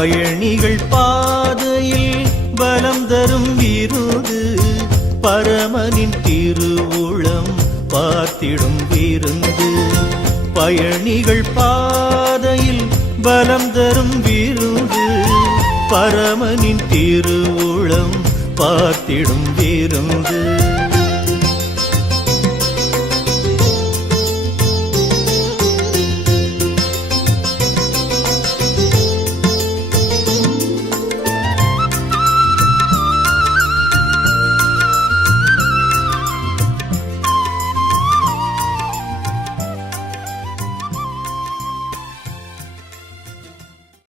பயணிகள் பாதையில் பலம் தரும் விருது, பரமனின் திருவுளம் பார்த்திடும் விருந்து. பயணிகள் பாதையில் பலம் தரும் விருது, பரமனின் திருவுளம் பார்த்திடும் விருந்து.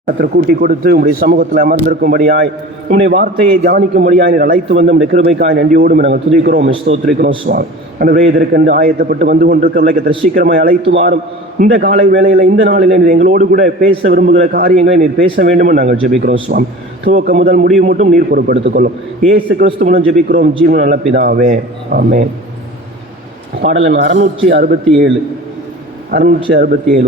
கர்த்தர் கூட்டி கொடுத்து உம்முடைய சமூகத்தில் அமர்ந்திருக்கும்படியாய், உம்முடைய வார்த்தையை தியானிக்கும்படியாய் நீர் அழைத்து வந்து உம்முடைய கிருபைக்காய் நன்றியோடு நாங்கள் துதிக்கிறோம், ஸ்தோத்திரிக்கிறோம் சுவாமி. ஆண்டவரே, இதற்கென்று ஆயத்தப்பட்டு வந்து கொண்டிருக்கிறவர்களை கர்த்தர் சீக்கிரமாய் அழைத்து வாரும். இந்த காலை வேளையில், இந்த நாளில் நீர் எங்களோடு கூட பேச விரும்புகிற காரியங்களை நீர் பேச வேண்டும் என்று நாங்கள் ஜெபிக்கிறோம் சுவாமி. துவக்க முதல் முடிவு மட்டும் நீர் பொறுப்படுத்திக் கொள்ளும். இயேசு கிறிஸ்து மூலம் ஜெபிக்கிறோம் ஜீவன் நல்ல பிதாவே, ஆமென். பாடல் எண் 667.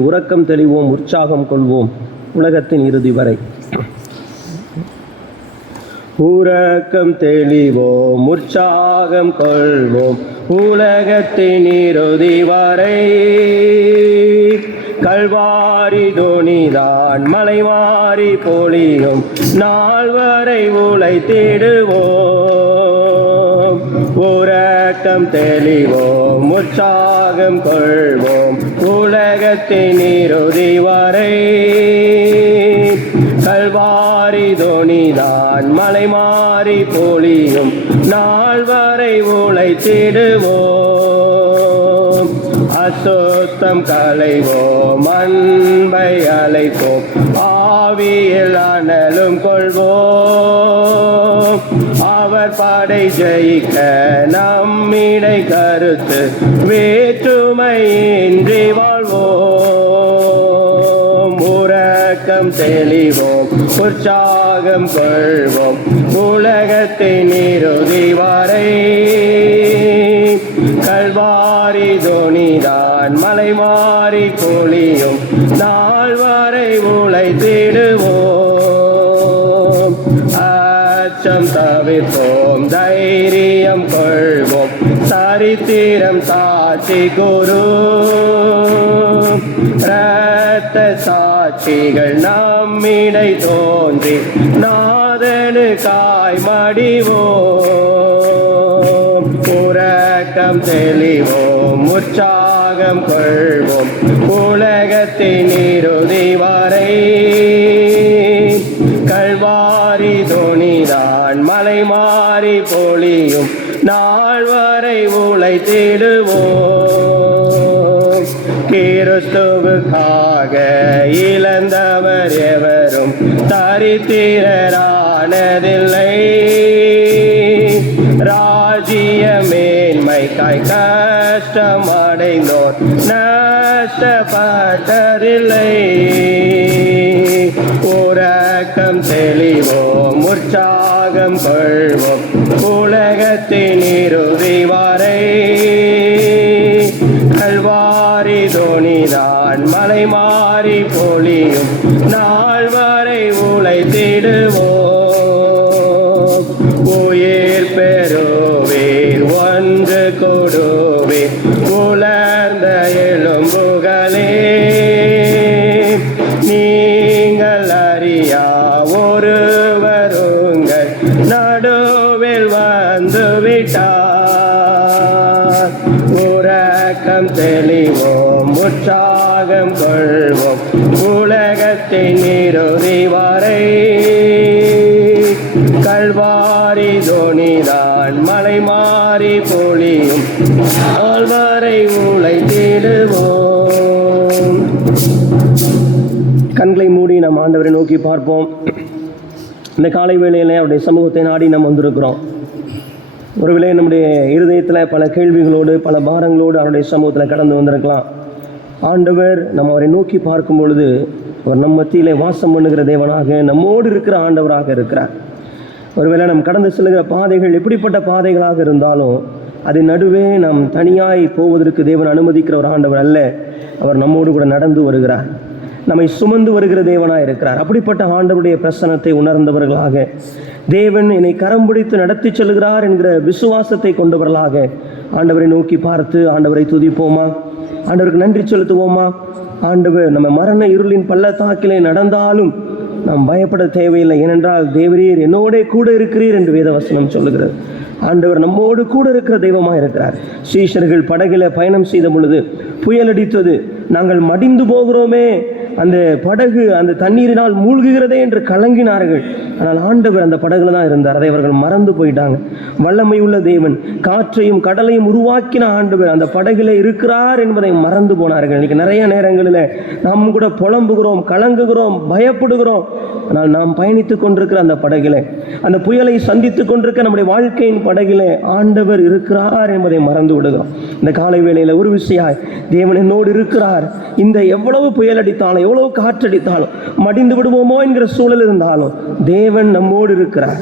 உறக்கம் தெளிவோம், உற்சாகம் கொள்வோம் உலகத்தின் இறுதி வரை. உறக்கம் தெளிவோம், உற்சாகம் கொள்வோம் உலகத்தின் இறுதி வரை. கல்வாரி தோணிதான் மலை மாறி பொழியும் நாள் வரை உழைத்திடுவோம். உறக்கம் தெளிவோம், உற்சாகம் கொள்வோம் உலகத்தின் இறுதி வரை. கல்வாரி தோணிதான் மலை மாறி பொழியும் நாள் வரை உழைத்திடுவோம். அசுத்தம் களைவோம், அன்பை அழைப்போம், ஆவியில் அனலும் கொள்வோம். அவர் படை ஜெயிக்க நம்மிடை கருத்து வேற்றுமையின்றி வாழ்வோம். உறக்கம் தெளிவோம், உற்சாகம் கொள்வோம் உலகத்தின் இறுதி வரை. கல்வாரி தோணிதான் மலை மாறி பொழியும் நாள் வரை உழைத்திடுவோம். அச்சம் தவிர்ப்போம், தைரியம் கொள்வோம், சரித்திரம் சாட்சி குரு. இரத்த சாட்சிகள் நம்மிடை தோன்றி நாதனுக்காய் மடிவோம். உறக்கம் தெளிவோம், உற்சாகம் கொள்வோம் உலகத்தின் இறுதி வரை. கல்வாரி தோணிதான் மலை மாறி பொழியும் நாள் வரை உழைத்திடுவோம். கிறிஸ்துவுக்காக இழந்தவர் எவரும் தரித்திரரானதில்லை. ராஜ்ய மேன்மைக்காய் கஷ்டம் அடைந்தோர் நஷ்டப்பட்டதில்லை. உறக்கம் தெளிவோம், உற்சாகம் கொள்வோம் உலகத்தின் இறுதி வரை. கல்வாரி தோணிதான் மலை மாறி பொழியும் நாள் வரை உழைத்திடுவோம். உயிர் பெறுவீர், ஒன்று கொடுவீர் உலர்ந்த எலும்புகளே. நீங்கள் அறியா ஒருவர் உங்கள் நடுவில் வந்துவிட்டார். உறக்கம் தெளிவோம், உற்சாகம் கொள்வோம் உலகத்தின் இறுதி வரை. கல்வாரி தோணிதான் மலை மாறி பொழியும் நாள் வரை உழைத்திடுவோம். கண்களை மூடி நம் ஆண்டவரை நோக்கி பார்ப்போம். இந்த காலை வேளையில் அவருடைய சமூகத்தை நாடி நாம் வந்திருக்கிறோம். ஒருவேளை நம்முடைய இருதயத்தில் பல கேள்விகளோடு பல பாரங்களோடு அவருடைய சமூகத்தில் கடந்து வந்திருக்கலாம். ஆண்டவர் நம்ம அவரை நோக்கி பார்க்கும் பொழுது அவர் நம் மத்தியிலே வாசம் பண்ணுகிற தேவனாக, நம்மோடு இருக்கிற ஆண்டவராக இருக்கிறார். ஒருவேளை நாம் கடந்து செல்கிற பாதைகள் எப்படிப்பட்ட பாதைகளாக இருந்தாலும் அதன் நடுவே நாம் தனியாய் போவதற்கு தேவன் அனுமதிக்கிற ஒரு ஆண்டவர் அல்ல. அவர் நம்மோடு கூட நடந்து வருகிறார். நம்மை சுமந்து வருகிற தேவனாய் இருக்கிறார். அப்படிப்பட்ட ஆண்டவருடைய பிரசன்னத்தை உணர்ந்தவர்களாக, தேவன் என்னை கரம் பிடித்து நடத்தி செல்கிறார் என்கிற விசுவாசத்தை கொண்டவர்களாக ஆண்டவரை நோக்கி பார்த்து ஆண்டவரை துதிப்போமா, ஆண்டவருக்கு நன்றி செலுத்துவோமா. ஆண்டவர் நம்ம மரண இருளின் பள்ளத்தாக்கிலே நடந்தாலும் நாம் பயப்பட தேவையில்லை, ஏனென்றால் தேவரீர் என்னோட கூட இருக்கிறீர் என்று வேதவசனம் சொல்லுகிறது. ஆண்டவர் நம்மோடு கூட இருக்கிற தெய்வமாக இருக்கிறார். சீஷர்கள் படகில பயணம் செய்த பொழுது புயல் அடித்தது, நாங்கள் மடிந்து போகிறோமே, அந்த படகு அந்த தண்ணீரினால் மூழ்குகிறதே என்று கலங்கினார்கள். ஆனால் ஆண்டவர் அந்த படகுல தான் இருந்தார். அதை அவர்கள் மறந்து போயிட்டாங்க. வல்லமை உள்ள தேவன், காற்றையும் கடலையும் உருவாக்கின ஆண்டவர் அந்த படகுல இருக்கிறார் என்பதை மறந்து போனார்கள். இன்னைக்கு நிறைய நேரங்களில் நாம் கூட புலம்புகிறோம், கலங்குகிறோம், பயப்படுகிறோம். ஆனால் நாம் பயணித்துக் கொண்டிருக்கிற அந்த படகில, அந்த புயலை சந்தித்துக் கொண்டிருக்க நம்முடைய வாழ்க்கையின் படகில ஆண்டவர் இருக்கிறார் என்பதை மறந்து விடுகிறோம். இந்த காலை வேளையில் ஒரு விஷயம், தேவன் என்னோடு இருக்கிறார். இந்த எவ்வளவு புயல் அடித்தாலும், எவ்வளவு காற்றடித்தாலும், மடிந்து விடுவோமோ என்கிற சூழல் இருந்தாலும் தேவன் நம்மோடு இருக்கிறார்.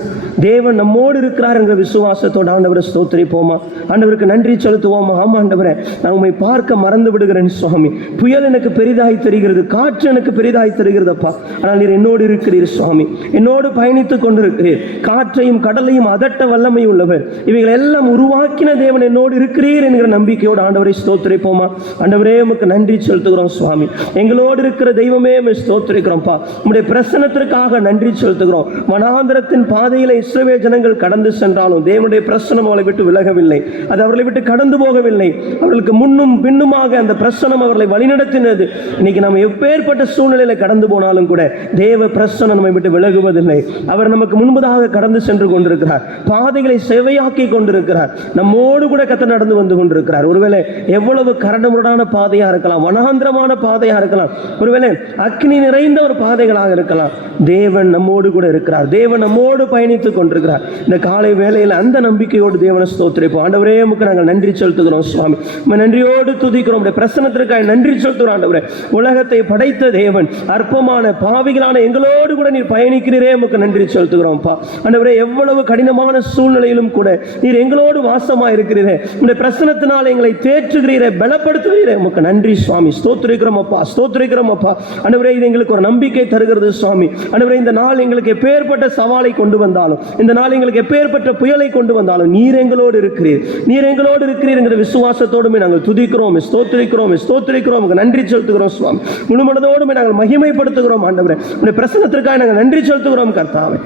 தேவன் நம்மோடு இருக்கிறார் என்கிற விசுவாசத்தோடு ஆண்டவரை ஸ்தோத்திரிப்போமா, ஆண்டவருக்கு நன்றி செலுத்துவோமா. ஆமா ஆண்டவரே, நான் உம்மை பார்க்க மறந்து விடுகிறேன் சுவாமி. புயல் எனக்கு பெரிதாய் தெரிகிறது, காற்று எனக்கு பெரிதாய் தெரிகிறதப்பா. ஆனால் நீர் என்னோடு இருக்கிறீர் சுவாமி, என்னோடு பயணித்துக் கொண்டிருக்கிறீர். காற்றையும் கடலையும் அதட்ட வல்லமை உள்ளவர், இவைகள் எல்லாம் உருவாக்கின தேவன் என்னோடு இருக்கிறீர் என்கிற நம்பிக்கையோடு ஆண்டவரை ஸ்தோத்திரிப்போமா. ஆண்டவரே, உமக்கு நன்றி செலுத்துகிறோம் சுவாமி. எங்களோடு இருக்கிற தெய்வமே ஸ்தோத்திரிக்கிறோம்ப்பா. உம்முடைய பிரசன்னத்திற்காக நன்றி செலுத்துகிறோம். வனாந்திரத்தின் பாதையில இஸ்ரவேல் ஜனங்கள் கடந்து சென்றாலும் தேவனுடைய பிரசன்னம் அவர்களை விட்டு விலகவில்லை, அது அவர்களை விட்டு கடந்து போகவில்லை. அவர்களுக்கு முன்னும் பின்னுமாக அந்த பிரசன்னம் அவர்களை வழிநடத்தினது. இன்னைக்கு நம்ம எப்பேற்பட்ட சூழ்நிலையில கடந்து போனாலும் கூட தேவ பிரசன்னம் நம்மை விட்டு விலகுவதில்லை. அவர் நமக்கு முன்பதாக கடந்து சென்று கொண்டிருக்கிறார், பாதைகளை செவையாக்கி கொண்டிருக்கிறார். நம்மோடு கூட கர்த்தர் நடந்து வந்து கொண்டிருக்கிறார். ஒருவேளை எவ்வளவு கரடுமுரடான பாதையா இருக்கலாம், வனாந்திரமான பாதையா இருக்கலாம், ஒருவேளை அக்னி நிறைந்த ஒரு பாதைகளாக இருக்கலாம், தேவன் நம்மோடு கூட இருக்கிறார். தேவன் நம்மோடு பயணித்துக் கொண்டிருக்கிறார். இந்த காலை வேளையில் அந்த நம்பிக்கையோடு தேவனை ஸ்தோத்திரிப்போம். ஆண்டவரே, உமக்கு நாங்கள் நன்றி செலுத்துகிறோம் சுவாமி. நன்றியோடு துதிக்கிறோம். உடைய பிரசன்னத்திற்காக நன்றி செலுத்துகிறோம். ஆண்டவரே, உலகத்தை படைத்த தேவன், அற்பமான பாவிகளான எங்களோடு கூட நீர் பயணிக்கிறீரே, உமக்கு நன்றி செலுத்துகிறோம். ஆண்டவரே, எவ்வளவு கடினமான சூழ்நிலையிலும் கூட நீர் எங்களோடு வாசமா இருக்கிறீரே, உடைய பிரசன்னத்தினால் எங்களை தேற்றுகிறீரே, பலப்படுத்துகிறீரே, உமக்கு நன்றி சுவாமி. ஸ்தோத்திரிக்கிறோம் அப்பா, ஸ்தோத்திரிக்கிறோம் அப்பா. ஆண்டவரே, இது எங்களுக்கு ஒரு நம்பிக்கை தருகிறது சுவாமி. ஆண்டவரே, இந்த நாள் எங்களுக்கு எப்பேற்பட்ட சவாலை கொண்டு வந்தாலும், இந்த நாள் எங்களுக்கு எப்பேற்பட்ட புயலை கொண்டு வந்தாலும் நீர் எங்களோடு இருக்கிறீர், நீர் எங்களோடு இருக்கிறீர் என்கிற விசுவாசத்தோடுமே நாங்கள் துதிக்கிறோம், ஸ்தோத்திரிக்கிறோம், ஸ்தோத்திரிக்கிறோம், நன்றி செலுத்துகிறோம் சுவாமி. முழு மனதோடுமே நாங்கள் மகிமைப்படுத்துகிறோம். ஆண்டவரே, உடைய பிரசன்னத்திற்காக நாங்கள் நன்றி செலுத்துகிறோம் கர்த்தாவே.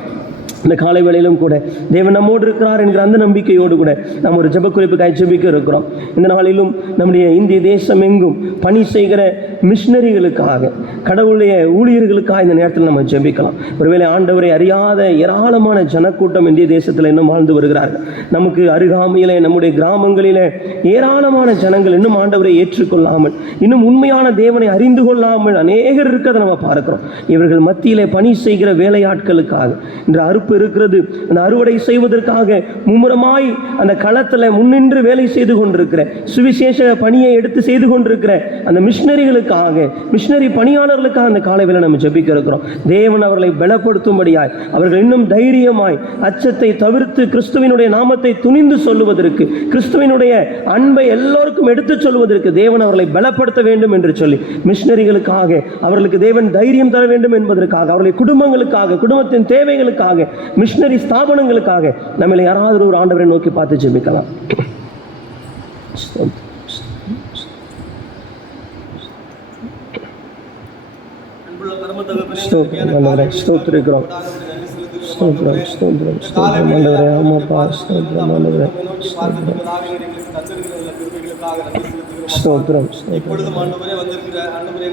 இந்த காலை வேளையிலும் கூட தேவன் நம்மோடு இருக்கிறார் என்கிற அந்த நம்பிக்கையோடு கூட நாம் ஒரு ஜெப குறிப்புக்காய் ஜெபிக்க இருக்கிறோம். இந்த நாளிலும் நம்முடைய இந்திய தேசம் எங்கும் பணி செய்கிற மிஷினரிகளுக்காக, கடவுளுடைய ஊழியர்களுக்காக இந்த நேரத்தில் நம்ம ஜெபிக்கலாம். ஒருவேளை ஆண்டவரை அறியாத ஏராளமான ஜனக்கூட்டம் இந்திய தேசத்தில் இன்னும் வாழ்ந்து வருகிறார்கள். நமக்கு அருகாமையிலே, நம்முடைய கிராமங்களிலே ஏராளமான ஜனங்கள் இன்னும் ஆண்டவரை ஏற்றுக்கொள்ளாமல், இன்னும் உண்மையான தேவனை அறிந்து கொள்ளாமல் அநேகர் இருக்கிறத நம்ம பார்க்கிறோம். இவர்கள் மத்தியிலே பணி செய்கிற வேலையாட்களுக்காக இன்று அறுப்பு இருக்கிறது. அந்த அறுவடை செய்வதற்காக மும்முரமாய் அந்த களத்தில் முன்னின்று வேலை செய்து கொண்டிருக்கிற, சுவிசேஷ பணியை எடுத்து செய்து கொண்டிருக்கிற அந்த மிஷினரிகளுக்காக, மிஷினரி பணியாளர்களுக்காக அந்த காலை வேளை நம்ம ஜெபிக்க இருக்கிறோம். தேவன் அவர்களை பலப்படுத்தும்படியாய், அவர்கள் இன்னும் தைரியமாய் அச்சத்தை தவிர்த்து கிறிஸ்துவினுடைய நாமத்தை துணிந்து சொல்லுவதற்கு, கிறிஸ்துவினுடைய அன்பை எல்லோருக்கும் எடுத்துச் சொல்வதற்கு தேவன் அவர்களை பலப்படுத்த வேண்டும் என்று சொல்லி மிஷினரிகளுக்காக அவர்களுக்கு தேவன் தைரியம் தர வேண்டும் என்பதற்காக, அவர்களுடைய குடும்பங்களுக்காக, குடும்பத்தின் தேவைகளுக்காக, மிஷினரி ஸ்தாபனங்களுக்காக நம்மளை யாராவது ஒரு ஆண்டவரை நோக்கி பார்த்து ஜெபிக்கலாம். ஸ்தோத்திரிக்கிறோம், ஸ்தோத்திரம், ஸ்தோத்திரம், ஸ்தோத்திரம் ஆண்டவரே. ஆமாப்பா, ஸ்தோத்திரம் ஆண்டவரே, ஸ்தோத்திரம், ஸ்தோத்திரம். இப்பொழுதும் ஆண்டவரே வந்திருக்கிற ஆண்டவரே,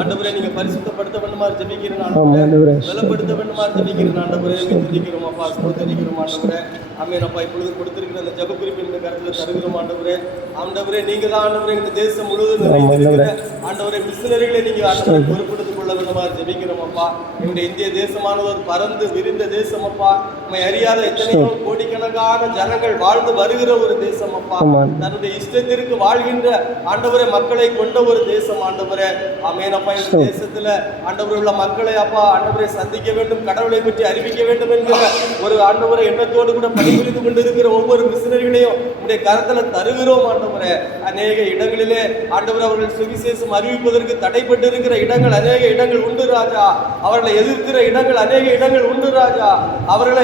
ஆண்டவரே நீங்க பரிசுத்தப்படுத்த வேண்டுமாறு ஜெபிக்கிறேன். ஆண்டவரே பலப்படுத்த வேண்டுமாறு ஜெபிக்கிறேன். ஆண்டவரே துதிக்கிறோம் அப்பா, ஸ்தோத்திரிக்கிறோம் ஆண்டவரே. ஆமென் அப்பா. இப்பொழுது கொடுத்திருக்கிற அந்த ஜெப குறிப்பின் கருத்தில் தருகிறோம் ஆண்டவரே. ஆண்டவரே, நீங்க தான் ஆண்டவரே இந்த தேசம் முழுவதும் ஆண்டவரே மிஷனரிகளை நீங்க ஆண்டவரே பொறுப்படுத்திக் கொள்ள வேண்டுமா ஜெபிக்கிறோம் அப்பா. எங்களுடைய இந்திய தேசமானது ஒரு பறந்து விரிந்த தேசம் அப்பா. உம்மை அறியாத எத்தனையோ கோடிக்கணக்கான ஜனங்கள் வாழ்ந்து வருகிற ஒரு தேசம் அப்பா. தன்னுடைய இஷ்டத்திற்கு வாழ்கின்ற ஆண்டவரே மக்களை கொண்ட ஒரு தேசம் ஆண்டவரே. ஆமென் அப்பா. இந்த தேசத்துல ஆண்டவரே உள்ள மக்களை அப்பா ஆண்டவரை சந்திக்க வேண்டும், கடவுளை பற்றி அறிவிக்க வேண்டும் என்கிற ஒரு ஆண்டவரை எண்ணத்தோடு கூட பணிபுரிந்து கொண்டிருக்கிற ஒவ்வொரு மிஷனரிகளையும் உடைய கரத்துல தருகிறோம் ஆண்டவரே. அநேக இடங்களிலே ஆண்டவர் அவர்கள் சுவிசேஷம் அறிவிப்பதற்கு தடைப்பட்டு இருக்கிற இடங்கள் அநேக இடங்கள் உண்டு ராஜா. அவர்களை எதிர்க்கிற இடங்கள் அநேக இடங்கள் உண்டு ராஜா. அவர்களை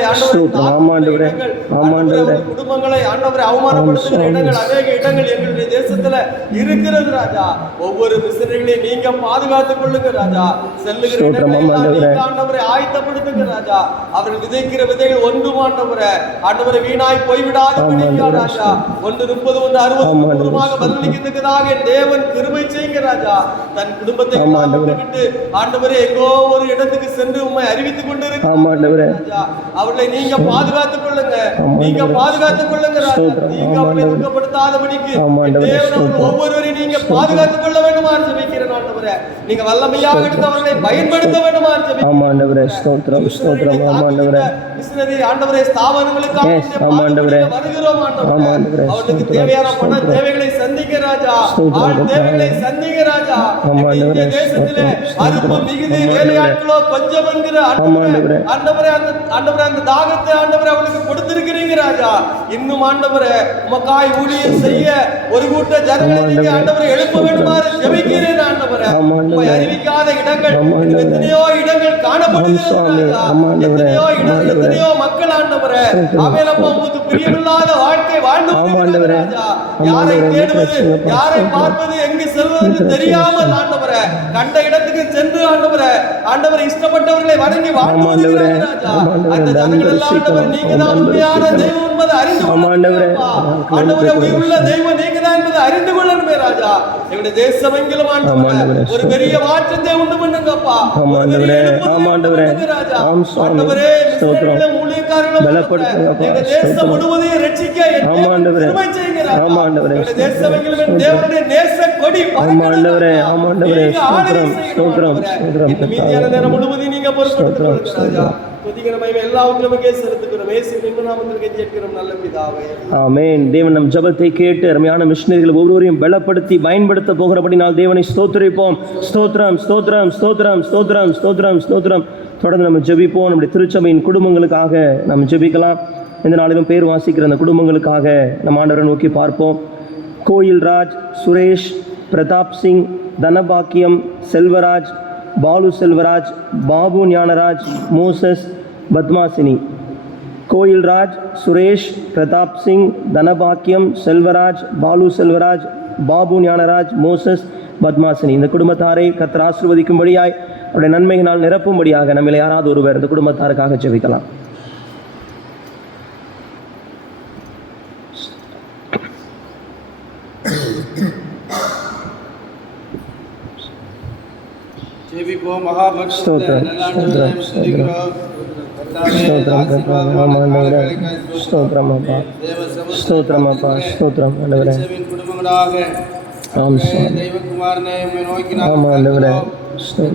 குடும்பங்களை ஆண்டவரை அவமானப்படுத்துகிற இடங்கள் அநேக இடங்கள் எங்களுடைய தேசத்துல இருக்கிறது ராஜா. ஒவ்வொரு மிஷனரிகளையும் நீங்க பாதுகாத்துக் கொள்ளுங்க ராஜா. செல்லுகிற ஆண்டவரை ஆயத்தப்படுத்துங்க ராஜா. அவர்கள் விதைக்கிற விதைகள் ஒன்று ஆண்டவரை வீணாய் போய்விடாத ராஜா. 1 30 1 60 பதிலளிக்கிறதுக்காக தேவன் கிருபை செய்யுங்க ராஜா. தன் குடும்பத்தை விட்டு ஆண்டவரே எங்கோ ஒரு இடத்துக்கு சென்று உம்மை அறிவித்துக் கொண்டிருக்கிறார் ராஜா. அவர்களை நீங்க பாதுகாத்துக் கொள்ளுங்க, நீங்க பாதுகாத்துக் கொள்ளுங்க ராஜா. நீங்க அவர்களை துக்கப்படுத்தாதபடிக்கு தேவன் ஒவ்வொருவரையும் நீங்க பாதுகாத்துக் கொள்ள வேண்டுமா ஜெபிக்கிறேன் ஆண்டவரே. நீங்க வல்லமையாக எடுத்து அவர்களை பயன்படுத்த வேண்டுமா ஜெபிக்கிறேன் ஆண்டவரே. ஸ்தோத்திரம் ஸ்தோத்திரம் ஆண்டவரே. மிஷனரி ஆண்டவரே ஸ்தாபனங்களுக்காக வருகிறோம் ஆண்டவரே. அவர்களுக்கு தேவையான பண தேவைகளை சந்திக்க ராஜா, ஆள் தேவைகளை சந்திக்க ராஜா. இந்த தேசத்திலே அறுப்பு மிகுதி வேலையாட்களோ கொஞ்சம் என்கிற ஆண்டவரே அந்த தாகத்தை ஆண்டவரே அவளுக்கு கொடுத்திருக்கிறீங்க ராஜா. இன்னும் ஆண்டவரே உமக்காய் ஊழியம் செய்ய ஒரு கூட்ட ஜனங்களை நீங்க ஆண்டவரை எழுப்ப வேண்டுமாறு ஜெபிக்கிறேன் ஆண்டவரே. உம்மை அறிவிக்காத இடங்கள் எத்தனையோ இடங்கள் காணப்படுகிறது ராஜா. எத்தனையோ மக்கள் ஆண்டவரே அவையப்பா உங்களுக்கு பிரியமில்லாத வாழ்க்கை வாழ்ந்து ராஜா. யாரை தேடுவது, யாரை பார்ப்பது, எங்கு செல்வது தெரியாமல் ஆண்டவரே கண்ட இடத்துக்கு சென்று ஆண்டவரை இஷ்டப்பட்டவர்களை வணங்கி வாழ்ந்து ராஜா. அந்த ஜனங்கள் எல்லாம் ஆண்டவர் நீங்க தான் உண்மையான தெய்வம் என்பதை அறிந்து ஆண்டவரே உயிருள்ள தெய்வம் நீங்க தான் என்பதை அறிந்து கொள்ளணுமே ராஜா. எங்களுடைய தேசம் எங்கிலும் ஆண்டவரே ஒரு பெரிய மாற்றத்தை உண்டு பண்ணுங்கப்பா. ராஜா ஆண்டவரே ஊழியக்காரர்களும் எங்களுடைய தேசம் முழுவதையும் ரட்சிக்க கிருபை செய்யுங்க ராஜா. தேசம் எங்கிலும் தேவனுடைய நேச கொடி மீதியான நேரம் முழுவதையும் நீங்க பொறுப்படுத்திக் ராஜா. தேவன் நம் ஜெபத்தை கேட்டு அருமையான மிஷனரிகள் ஒவ்வொருவரையும் பலப்படுத்தி பயன்படுத்த போகிறபடினால் தேவனை ஸ்தோத்திரிப்போம். ஸ்தோத்திரம் ஸ்தோத்திரம் ஸ்தோத்திரம் ஸ்தோத்திரம் ஸ்தோத்திரம் ஸ்தோத்திரம். தொடர்ந்து நம்ம ஜெபிப்போம். நம்முடைய திருச்சபையின் குடும்பங்களுக்காக நம்ம ஜெபிக்கலாம். இந்த நாளிலும் பேர் வாசிக்கிற அந்த குடும்பங்களுக்காக நம்ம ஆண்டவரை நோக்கி பார்ப்போம். கோயில் ராஜ், சுரேஷ், பிரதாப் சிங், தனபாக்கியம், செல்வராஜ், பாலு செல்வராஜ், பாபு ஞானராஜ், மோசஸ், பத்மாசினி. கோயில் ராஜ், சுரேஷ், பிரதாப் சிங், தனபாக்கியம், செல்வராஜ், பாலு செல்வராஜ், பாபு ஞானராஜ், மோசஸ், பத்மாசினி. இந்த குடும்பத்தாரை கர்த்தர் ஆசீர்வதிக்கும்படியாய் அவருடைய நன்மையினால் நிரப்பும்படியாக நம்மள யாராவது ஒருவர் இந்த குடும்பத்தாருக்காக ஜெபிக்கலாம்.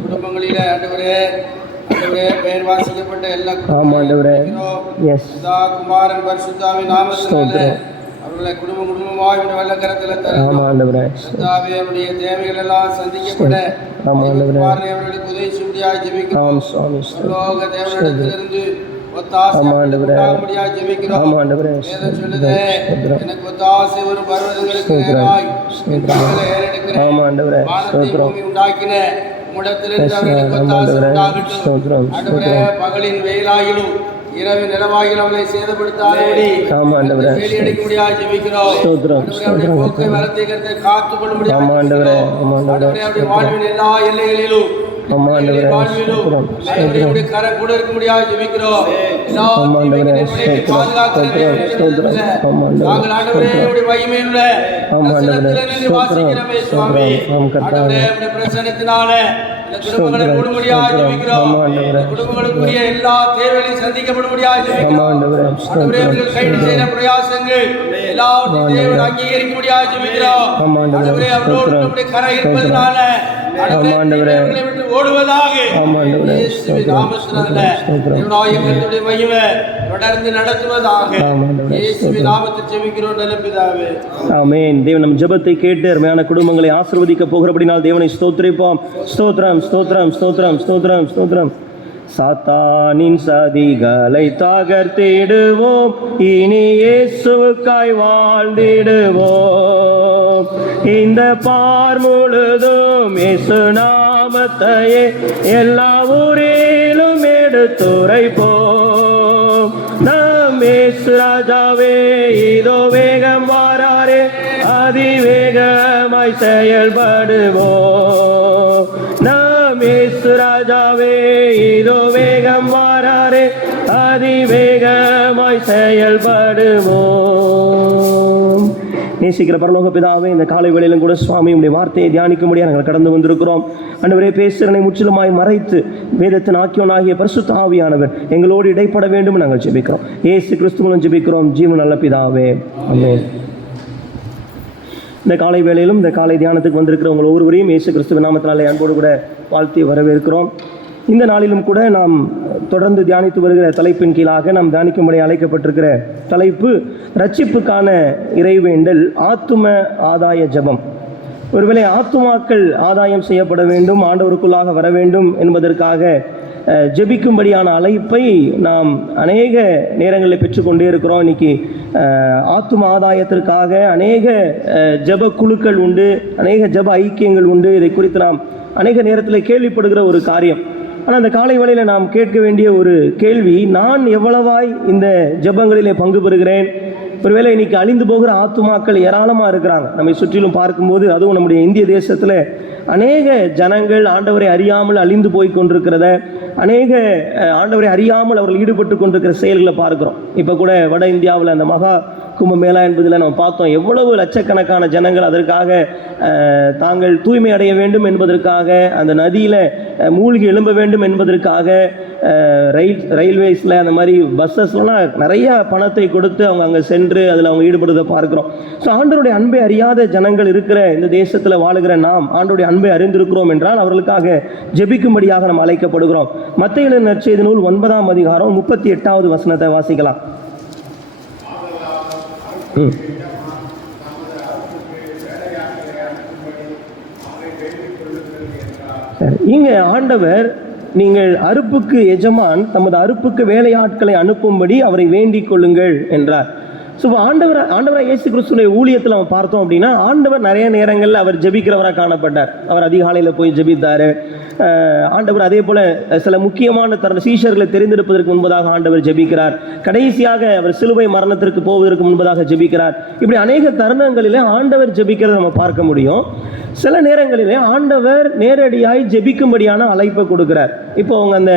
குடும்பங்களிலே ஆண்டவரே பெயர் வாசிக்கப்பட்ட எல்லா குமாரன் பரிசுத்தாவின் நாமத்தினாலே அவர்களை குடும்பமாய் வல்லக்கரத்தில் தருகிறோம். அவருடைய தேவைகள் எல்லாம் சந்திக்கப்பட அவர்களுக்கு உதவி செய்யும்படியாக ஜெபிக்கிறோம். லோக தேவனிடத்திலிருந்து ஒத்தாசையாக ஜெபிக்கிறோம். எனக்கு ஒத்தாசை ஒரு பர்வதங்களுக்கு நேராய் உண்டாக்கின பகலின் வெயிலாகிலும் இரவின் நிலவாகிலும் அவளை சேதப்படுத்தாதபடி வேலையடிக்க முடியாது ஜெபிக்கிறோம். போக்கை வரத்தை காத்துக் கொள்ள முடியாது. வாழ்வின் எல்லா எல்லைகளிலும் கரம் கூட இருக்க முடியாது ஜெபிக்கிறோம். நாங்கள் ஆண்டவரே மகிமையுள்ள பிரசனத்தினால இந்த குடும்பங்களை மூடும்படியாக ஜெபிக்கிறோம். இந்த குடும்பங்களுக்குரிய எல்லா தேவைகளையும் சந்திக்கப்படும்படியாக ஜெபிக்கிறோம். ஆண்டவரே, அவர்கள் கைது செய்த பிரயாசங்கள் எல்லாவற்றையும் தேவன் அங்கீகரிக்கும்படியாக ஜெபிக்கிறோம். ஆண்டவரே, அவர்களோடு நம்முடைய கரை இருப்பதனால ஆண்டவரே அவர்களை விட்டு ஓடுவதாக இயேசுவின் நாமத்தினால தேவனுடைய மகிமை தொடர்ந்து நடத்துவதாக இயேசுவின் நாமத்தில் ஜெபிக்கிறோம் நல்ல பிதாவே. ஆமென். தேவன் நம் ஜெபத்தை கேட்டு அருமையான குடும்பங்களை ஆசீர்வதிக்க போகிறபடினால் தேவனை ஸ்தோத்திரிப்போம். ஸ்தோத்திரம் ஸ்தோத்திரம் ஸ்தோத்திரம் ஸ்தோத்திரம் ஸ்தோத்திரம். சாத்தானின் சதிகளை தகர்த்திடுவோம், இனி இயேசுவுக்காய் வாழ்ந்திடுவோம். இந்த பார் முழுதும் இயேசு நாமத்தையே எல்லா ஊரிலும் எடுத்துரைப்போம். நம் இயேசு ராஜாவே இதோ வேகம் வாராரே, அதிவேகமாய் செயல்படுவோம். நம் இயேசு ராஜாவே இதோ வேகம் வாராரே, அதிவேகமாய் செயல்படுவோம். நேசிக்கிற பரலோக பிதாவே, இந்த காலை வேளையிலும் கூட சுவாமி உடைய வார்த்தையை தியானிக்கும்படியாக நாங்கள் கடந்து வந்திருக்கிறோம். ஆண்டவரே, பேசுகிறனை முற்றிலுமாய் மறைத்து வேதத்தின் ஆக்கியோனாகிய பரிசுத்த ஆவியானவர் எங்களோடு இடைப்பட வேண்டும் நாங்கள் ஜெபிக்கிறோம். இயேசு கிறிஸ்துவிலும் ஜெபிக்கிறோம் ஜீவன் நல்ல பிதாவே, ஆமென். இந்த காலை வேளையிலும் இந்த காலை தியானத்துக்கு வந்திருக்கிற உங்கள் ஒவ்வொருவரையும் இயேசு கிறிஸ்துவின் நாமத்தினாலே அன்போடு கூட வாழ்த்தி வரவேற்கிறோம். இந்த நாளிலும் கூட நாம் தொடர்ந்து தியானித்து வருகிற தலைப்பின் கீழாக நாம் தியானிக்கும்படி அழைக்கப்பட்டிருக்கிற தலைப்பு ரட்சிப்புக்கான இறைவேண்டல், ஆத்தும ஆதாய ஜெபம். ஒருவேளை ஆத்துமாக்கள் ஆதாயம் செய்யப்பட வேண்டும், ஆண்டவருக்குள்ளாக வர வேண்டும் என்பதற்காக ஜெபிக்கும்படியான அழைப்பை நாம் அநேக நேரங்களில் பெற்றுக்கொண்டே இருக்கிறோம். இன்னைக்கு ஆத்தும ஆதாயத்திற்காக அநேக ஜெப குழுக்கள் உண்டு, அநேக ஜெப ஐக்கியங்கள் உண்டு. இதை குறித்து நாம் அநேக நேரத்தில் கேள்விப்படுகிற ஒரு காரியம். ஆனால் அந்த காலை வேளையில் நாம் கேட்க வேண்டிய ஒரு கேள்வி, நான் எவ்வளவாய் இந்த ஜெபங்களிலே பங்கு பெறுகிறேன்? ஒருவேளை இன்னைக்கு அழிந்து போகிற ஆத்துமாக்கள் ஏராளமாக இருக்கிறாங்க. நம்மை சுற்றிலும் பார்க்கும்போது, அதுவும் நம்முடைய இந்திய தேசத்தில் அநேக ஜனங்கள் ஆண்டவரை அறியாமல் அழிந்து போய் கொண்டிருக்கிறத, அநேக ஆண்டவரை அறியாமல் அவர்கள் ஈடுபட்டு கொண்டிருக்கிற செயல்களை பார்க்குறோம். இப்போ கூட வட இந்தியாவில் அந்த மகா கும்பமேளா என்பதில் நம்ம பார்த்தோம். எவ்வளவு லட்சக்கணக்கான ஜனங்கள் அதற்காக தாங்கள் தூய்மை அடைய வேண்டும் என்பதற்காக, அந்த நதியில் மூழ்கி எழும்ப வேண்டும் என்பதற்காக ரயில்வேஸில் அந்த மாதிரி பஸ்ஸஸ்லாம் நிறையா பணத்தை கொடுத்து அவங்க அங்கே சென்று அதில் அவங்க ஈடுபடுவதை பார்க்குறோம். ஸோ ஆண்டவருடைய அன்பை அறியாத ஜனங்கள் இருக்கிற இந்த தேசத்தில் வாழுகிற நாம் ஆண்டவருடைய அன்பை அறிந்திருக்கிறோம் என்றால் அவர்களுக்காக ஜெபிக்கும்படியாக நாம் அழைக்கப்படுகிறோம். மத்தேயு நற்செய்தி நூல் 9ஆம் அதிகாரம் 38வது வசனத்தை வாசிக்கலாம். இங்கே ஆண்டவர், நீங்கள் அறுப்புக்கு எஜமான் தமது அறுப்புக்கு வேலையாட்களை அனுப்பும்படி அவரை வேண்டிக் கொள்ளுங்கள் என்றார். ஸோ ஆண்டவராக இயேசு கிறிஸ்துவின் ஊழியத்தில் நம்ம பார்த்தோம் அப்படின்னா, ஆண்டவர் நிறைய நேரங்களில் அவர் ஜெபிக்கிறவராக காணப்பட்டார். அவர் அதிகாலையில் போய் ஜெபித்தார். ஆண்டவர் அதே போல் சில முக்கியமான சீஷர்களை தெரிந்தெடுப்பதற்கு முன்பதாக ஆண்டவர் ஜெபிக்கிறார். கடைசியாக அவர் சிலுவை மரணத்திற்கு போவதற்கு முன்பதாக ஜெபிக்கிறார். இப்படி அநேக தருணங்களிலே ஆண்டவர் ஜெபிக்கிறத நம்ம பார்க்க முடியும். சில நேரங்களிலே ஆண்டவர் நேரடியாய் ஜெபிக்கும்படியான அழைப்பை கொடுக்கிறார். இப்போ அவங்க அந்த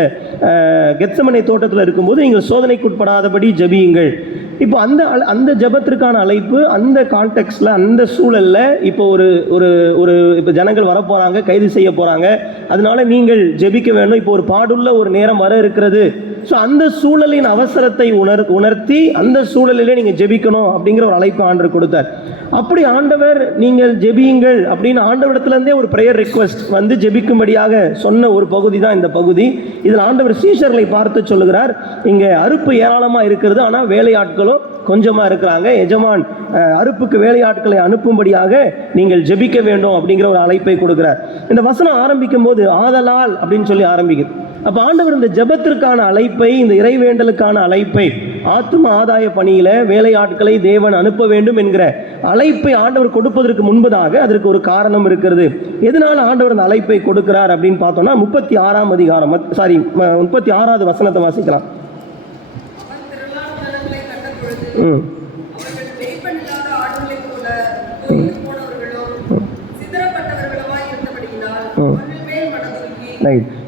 கெத்சமனே தோட்டத்தில் இருக்கும்போது, நீங்கள் சோதனைக்குட்படாதபடி ஜெபியுங்கள். இப்போ அந்த ஜெபத்திற்கான அழைப்பு அந்த கான்டெக்ஸ்டில், அந்த சூழலில் இப்போ இப்போ ஜனங்கள் வரப்போகிறாங்க, கைது செய்ய போகிறாங்க, அதனால நீங்கள் ஜெபிக்க வேண்டும். இப்போ ஒரு பாடுள்ள ஒரு நேரம் வர இருக்கிறது. ஸோ அந்த சூழலின் அவசரத்தை உணர்த்தி அந்த சூழலிலே நீங்கள் ஜெபிக்கணும் அப்படிங்கிற ஒரு அழைப்பு ஆண்டவர் கொடுத்தார். அப்படி ஆண்டவர் நீங்கள் ஜெபியுங்கள் அப்படின்னு ஆண்டவரிடத்துலேருந்தே ஒரு ப்ரேயர் ரிக்வெஸ்ட் வந்து ஜெபிக்கும்படியாக சொன்ன ஒரு பகுதி தான் இந்த பகுதி. இதில் ஆண்டவர் சீஷர்களை பார்த்து சொல்லுகிறார், இங்கே அறுப்பு ஏராளமாக இருக்கிறது, ஆனால் வேலையாட்களும் கொஞ்சமாக இருக்கிறாங்க. எஜமான் அறுப்புக்கு வேலையாட்களை அனுப்பும்படியாக நீங்கள் ஜெபிக்க வேண்டும் அப்படிங்கிற ஒரு அழைப்பை கொடுக்கிறார். இந்த வசனம் ஆரம்பிக்கும் போது ஆதலால் அப்படின்னு சொல்லி ஆரம்பிக்குது. அப்போ ஆண்டவர் இந்த ஜெபத்திற்கான அழைப்பை, இந்த இறைவேண்டலுக்கான அழைப்பை, ஆத்தும ஆதாய பணியில வேலையாட்களை தேவன் அனுப்ப வேண்டும் என்கிற அழைப்பை ஆண்டவர் கொடுப்பதற்கு முன்பதாக அதற்கு ஒரு காரணம் இருக்கிறது. எதனால ஆண்டவர் அந்த அழைப்பை கொடுக்கிறார் அப்படின்னு பார்த்தோம்னா 36ஆம் அதிகாரம் 36வது வசனத்தை வாசிக்கலாம்.